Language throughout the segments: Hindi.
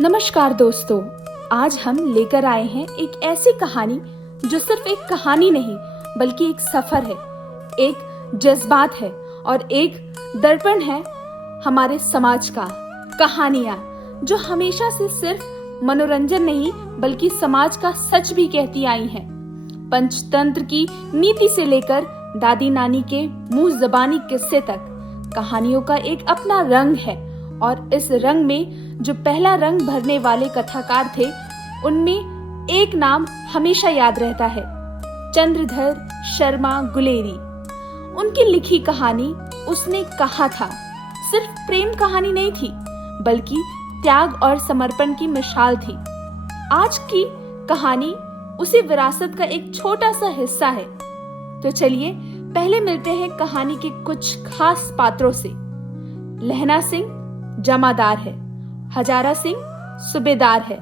नमस्कार दोस्तों, आज हम लेकर आए हैं एक ऐसी कहानी जो सिर्फ एक कहानी नहीं बल्कि एक सफर है, एक जज्बात है और एक दर्पण है हमारे समाज का। कहानियाँ जो हमेशा से सिर्फ मनोरंजन नहीं बल्कि समाज का सच भी कहती आई हैं। पंचतंत्र की नीति से लेकर दादी नानी के मुंह जबानी किस्से तक कहानियों का एक अपना रंग है और इस रंग में जो पहला रंग भरने वाले कथाकार थे उनमें एक नाम हमेशा याद रहता है, चंद्रधर शर्मा गुलेरी। उनकी लिखी कहानी उसने कहा था सिर्फ प्रेम कहानी नहीं थी बल्कि त्याग और समर्पण की मिसाल थी। आज की कहानी उसी विरासत का एक छोटा सा हिस्सा है। तो चलिए पहले मिलते हैं कहानी के कुछ खास पात्रों से। लहना सिंह जमादार है, हजारा सिंह सूबेदार है,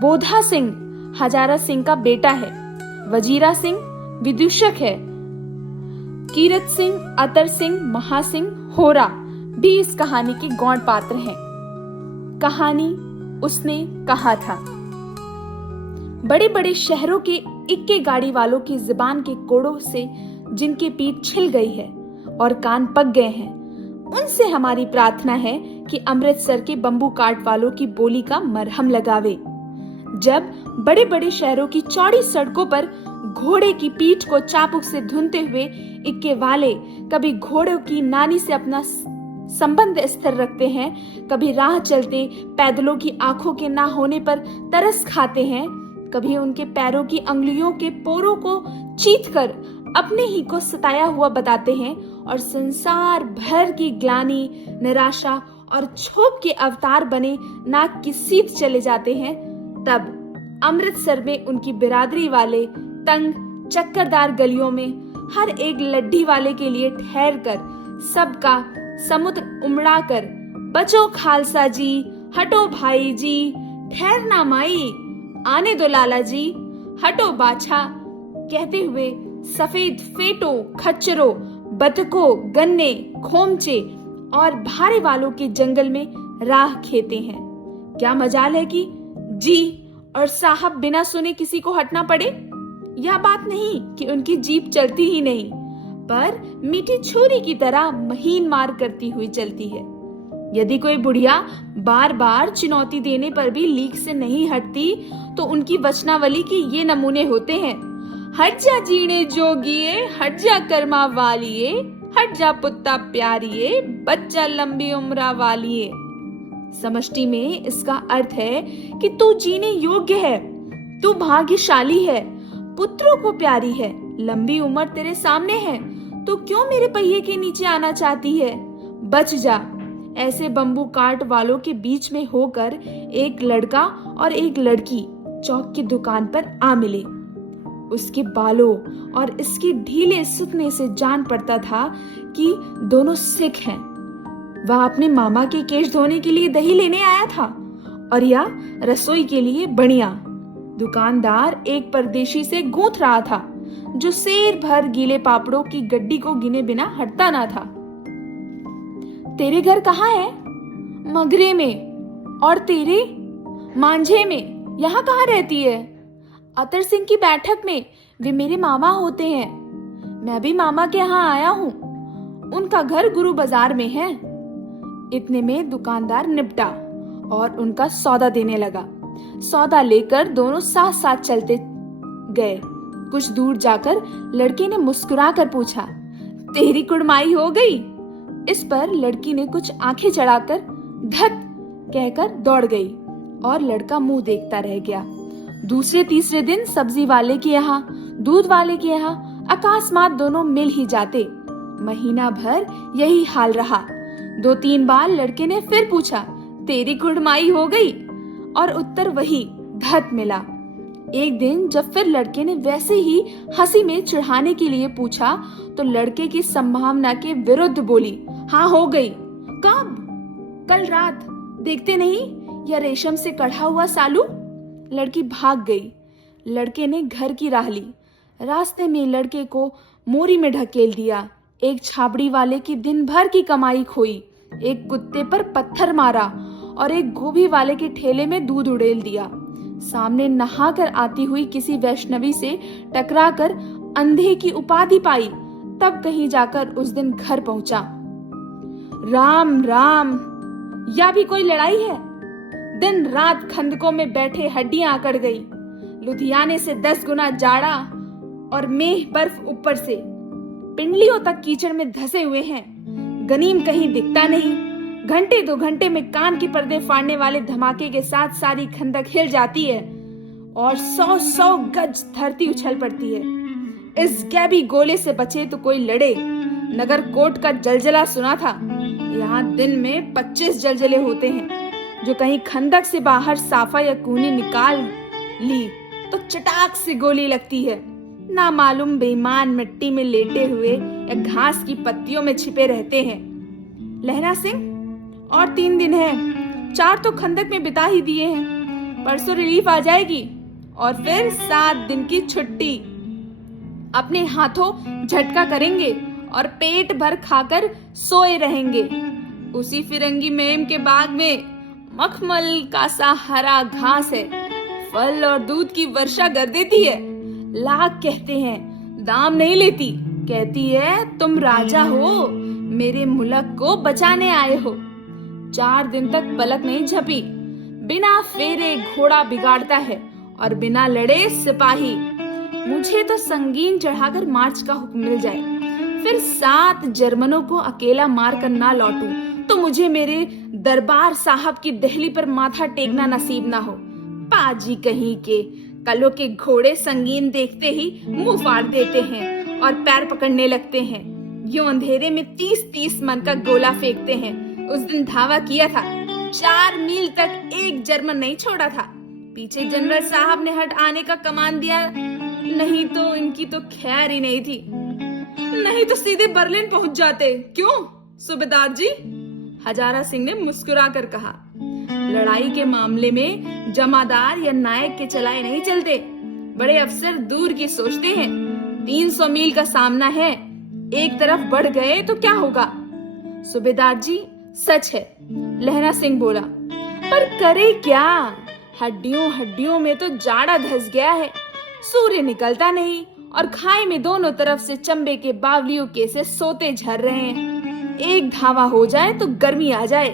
बोधा सिंह हजारा सिंह का बेटा है, वजीरा सिंह विदूषक है, कीरत सिंह, अतर सिंह, महासिंह, होरा भी इस कहानी के गौण पात्र हैं। कहानी उसने कहा था। बड़े बड़े शहरों के इक्के गाड़ी वालों की जुबान के कोड़ों से जिनकी पीठ छिल गई है और कान पक गए हैं, उनसे हमारी प्रार्थना है कि अमृतसर के बम्बू काट वालों की बोली का मरहम लगावे। जब बड़े बड़े शहरों की चौड़ी सड़कों पर घोड़े की पीठ को चाबुक से धुनते हुए इक्के वाले कभी घोड़ों की नानी से अपना संबंध स्थिर रखते हैं, कभी राह चलते पैदलों की आंखों के ना होने पर तरस खाते हैं, कभी उनके पैरों की अंगुलियों के पोरों को चीथकर अपने ही को सताया हुआ बताते हैं और संसार भर की ग्लानि, निराशा और क्षोभ के अवतार बने नाक की सीध चले जाते हैं, तब अमृतसर में उनकी बिरादरी वाले तंग चक्करदार गलियों में हर एक लड्ढी वाले के लिए ठहर कर सबका समुद्र उमड़ा कर, बचो खालसा जी, हटो भाई जी, ठहरना माई, आने दो लाला जी, हटो बाछा कहते हुए सफेद फेटों, खच्चरों, बतकों, गन्ने, खोमचे और भारे वालों के जंगल में राह खेते हैं। क्या मजाल है कि जी और साहब बिना सुने किसी को हटना पड़े। यह बात नहीं कि उनकी जीप चलती ही नहीं, पर मीठी छुरी की तरह महीन मार करती हुई चलती है। यदि कोई बुढ़िया बार बार चुनौती देने पर भी लीक से नहीं हटती तो उनकी वचनावली के ये नमूने होते हैं। हट जा जीने जोगिए, हट जा कर्मा वालिए, हट जा पुत्ता प्यारिए, बच्चा लंबी उम्रा वालिए। समष्टि में इसका अर्थ है कि तू जीने योग्य है, तू भाग्यशाली है, पुत्रों को प्यारी है, लंबी उम्र तेरे सामने है, तो क्यों मेरे पहिए के नीचे आना चाहती है? बच जा। ऐसे बम्बू काट वालों के बीच में होकर एक लड़का और एक लड़की चौक की दुकान पर आ मिले। उसके बालों और इसके ढीले सूखने से जान पड़ता था कि दोनों सिख हैं। वह अपने मामा के केश धोने के लिए दही लेने आया था और या रसोई के लिए बनिया। दुकानदार एक परदेशी से गूंथ रहा था जो शेर भर गीले पापड़ों की गड्डी को गिने बिना हटता ना था। तेरे घर कहाँ है? मगरे में। और तेरे? मांझे में। यहाँ कहाँ रहती है? अतर सिंह की बैठक में, वे मेरे मामा होते हैं। मैं भी मामा के यहाँ आया हूँ, उनका घर गुरु बाजार में है। इतने में दुकानदार निपटा और उनका सौदा देने लगा। सौदा लेकर दोनों साथ साथ चलते गए। कुछ दूर जाकर लड़के ने मुस्कुरा कर पूछा, तेरी कुड़माई हो गई? इस पर लड़की ने कुछ आंखें चढ़ाकर धत कहकर दौड़ गई और लड़का मुंह देखता रह गया। दूसरे तीसरे दिन सब्जी वाले के यहाँ, दूध वाले के यहाँ अकस्मात दोनों मिल ही जाते। महीना भर यही हाल रहा। 2-3 बार लड़के ने फिर पूछा, तेरी कुड़माई हो गई? और उत्तर वही धत मिला। एक दिन जब फिर लड़के ने वैसे ही हंसी में चिढ़ाने के लिए पूछा तो लड़के की संभावना के विरुद्ध बोली, हाँ हो गई। कब? कल रात। देखते नहीं यह रेशम से कढ़ा हुआ सालू? लड़की भाग गई। लड़के ने घर की राह ली। रास्ते में लड़के को मोरी में ढकेल दिया। एक छाबड़ी वाले की दिन भर की कमाई खोई, एक कुत्ते पर पत्थर मारा और एक गोभी वाले के ठेले में दूध उड़ेल दिया। सामने नहाकर आती हुई किसी वैष्णवी से टकराकर अंधे की उपाधि पाई, तब कहीं जाकर उस दिन घर पहुंचा। राम राम, या भी कोई लड़ाई है? दिन रात खंदकों में बैठे हड्डियां अकड़ गई। लुधियाने से 10 गुना जाड़ा और मेह बर्फ ऊपर से, पिंडलियों तक कीचड़ में धंसे हुए हैं। गनीम कहीं दिखता नहीं। घंटे 2 घंटे में कान के पर्दे फाड़ने वाले धमाके के साथ सारी खंदक हिल जाती है और 100-100 गज धरती उछल पड़ती है। इस गैबी गोले से बचे तो कोई लड़े। नगर कोट का जलजला सुना था। यहाँ दिन में 25 जलजले होते हैं। जो कहीं खंदक से बाहर साफा या कूनी निकाल ली तो चटाक से गोली लगती है। ना मालूम बेईमान मिट्टी में लेटे हुए या घास की पत्तियों में छिपे रहते हैं। लहरा सिंह, और 3 दिन है, 4 तो खंदक में बिता ही दिए हैं। परसों रिलीफ आ जाएगी और फिर 7 दिन की छुट्टी। अपने हाथों झटका करेंगे और पेट भर खाकर सोए रहेंगे। उसी फिरंगी मेम के बाग में मखमल का सा हरा घास है। फल और दूध की वर्षा कर देती है। लाख कहते हैं, दाम नहीं लेती। कहती है तुम राजा हो, मेरे मुल्क को बचाने आए हो। 4 दिन तक पलक नहीं झपी। बिना फेरे घोड़ा बिगाड़ता है और बिना लड़े सिपाही। मुझे तो संगीन चढ़ाकर मार्च का हुक्म मिल जाए, फिर 7 जर्मनों को अकेला मारकर ना लौटूं तो मुझे मेरे दरबार साहब की दहली पर माथा टेकना नसीब ना हो। पाजी कहीं के कलों के घोड़े संगीन देखते ही मुंह फाड़ देते हैं और पैर पकड़ने लगते हैं। यूं अंधेरे में 30-30 मन का गोला फेंकते हैं। उस दिन धावा किया था, 4 मील तक एक जर्मन नहीं छोड़ा था। पीछे जनरल साहब ने हट आने का कमान दिया, नहीं तो इनकी तो खैर ही नहीं थी। नहीं तो सीधे बर्लिन पहुंच जाते। क्यों सूबेदार जी? हजारा सिंह ने मुस्कुरा कर कहा, लड़ाई के मामले में जमादार या नायक के चलाए नहीं चलते। बड़े अफसर दूर की सोचते हैं। 300 मील का सामना है, एक तरफ बढ़ गए तो क्या होगा? सूबेदार जी सच है, लहरा सिंह बोला, पर करे क्या? हड्डियों हड्डियों में तो जाड़ा धस गया है। सूर्य निकलता नहीं और खाई में दोनों तरफ से चंबे के बावलियों के से सोते झर रहे हैं। एक धावा हो जाए तो गर्मी आ जाए।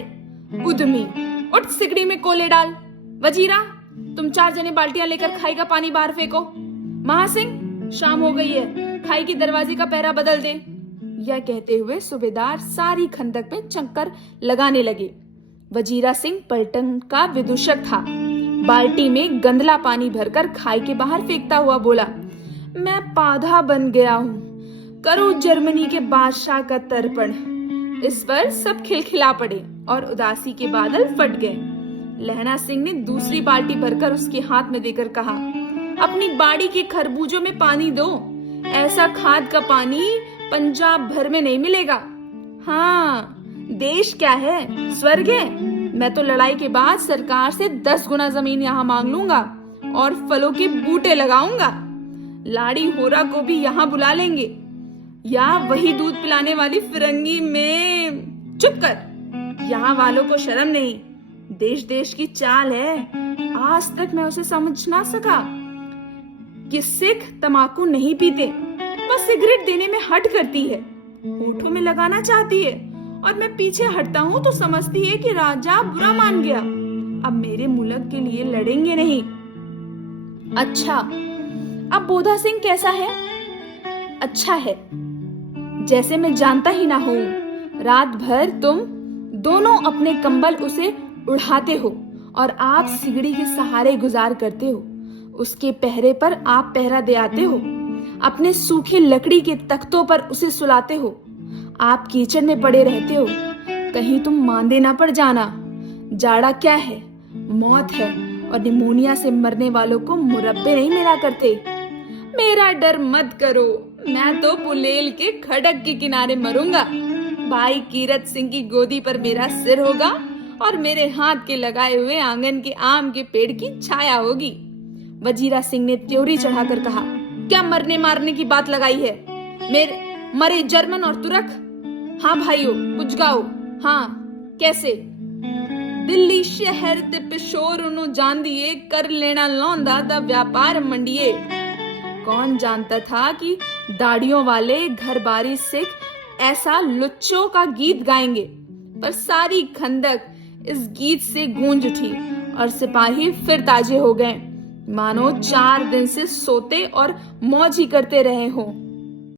उद्यमी उठ, सिगड़ी में कोले डाल। वजीरा, तुम 4 जने बाल्टियां लेकर खाई का पानी बाहर फेंको। महासिंह, शाम हो गई है, खाई के दरवाजे का पहरा बदल दे। यह कहते हुए सूबेदार सारी खंदक में चक्कर लगाने लगे। वजीरा सिंह पलटन का विदूषक था। बाल्टी में गंदला पानी भरकर खाई के बाहर फेंकता हुआ बोला, मैं पाधा बन गया हूँ, करो जर्मनी के बादशाह का तर्पण। इस पर सब खिलखिला पड़े और उदासी के बादल फट गए। लहरा सिंह ने दूसरी बाल्टी भरकर उसके हाथ में देकर कहा, अपनी बाड़ी के खरबूजों में पानी दो। ऐसा खाद का पानी पंजाब भर में नहीं मिलेगा। हाँ, देश क्या है, स्वर्ग है। मैं तो लड़ाई के बाद सरकार से 10 गुना जमीन यहाँ मांग लूंगा और फलों के बूटे लगाऊंगा। लाड़ी होरा को भी यहाँ बुला लेंगे, या वही दूध पिलाने वाली फिरंगी में। चुप कर, यहाँ वालों को शर्म नहीं। देश देश की चाल है। आज तक मैं उसे समझ ना सका कि सिख तमाकू नहीं पीते, बस सिगरेट देने में हट करती है, होठों में लगाना चाहती है, और मैं पीछे हटता हूँ तो समझती है कि राजा बुरा मान गया। अब मेरे मुल्क के लिए लड़ेंगे नहीं। अच्छा, अब बोधा सिंह कैसा है? अच्छा है, जैसे मैं जानता ही ना हूँ। रात भर तुम दोनों अपने कंबल उसे उड़ाते हो और आप सिगड़ी के सहारे गुजार करते हो। उसके पहरे पर आप पहरा दे आते हो। अपने सूखे लकड़ी के तख्तों पर उसे सुलाते हो। आप कीचड़ में पड़े रहते हो। कहीं तुम मांदे ना पड़ जाना। जाड़ा क्या है, मौत है, और निमोनिया से मरने वालों को मुरब्बे नहीं मिला करते। मेरा डर मत करो, मैं तो बुलेल के खड़क के किनारे मरूंगा। भाई कीरत सिंह की गोदी पर मेरा सिर होगा और मेरे हाथ के लगाए हुए आंगन के आम के पेड़ की छाया होगी। वजीरा सिंह ने त्योरी चढ़ाकर कहा, क्या मरने मारने की बात लगाई है? मेरे मरे जर्मन और तुरक। हाँ भाइयों, कुछ गाओ। हाँ, कैसे? दिल्ली शहर ते पिशोर उन्हों जांदिए कर लेना लौंदा दा व्यापार मंडिए। कौन जानता था कि दाढ़ियों वाले घर बारी सिख ऐसा लुच्चों का गीत गाएंगे। पर सारी खंदक इस गीत से गूंज उठी और सिपाही फिर ताजे हो गए, मानो 4 दिन से सोते और मौज ही करते रहे हों।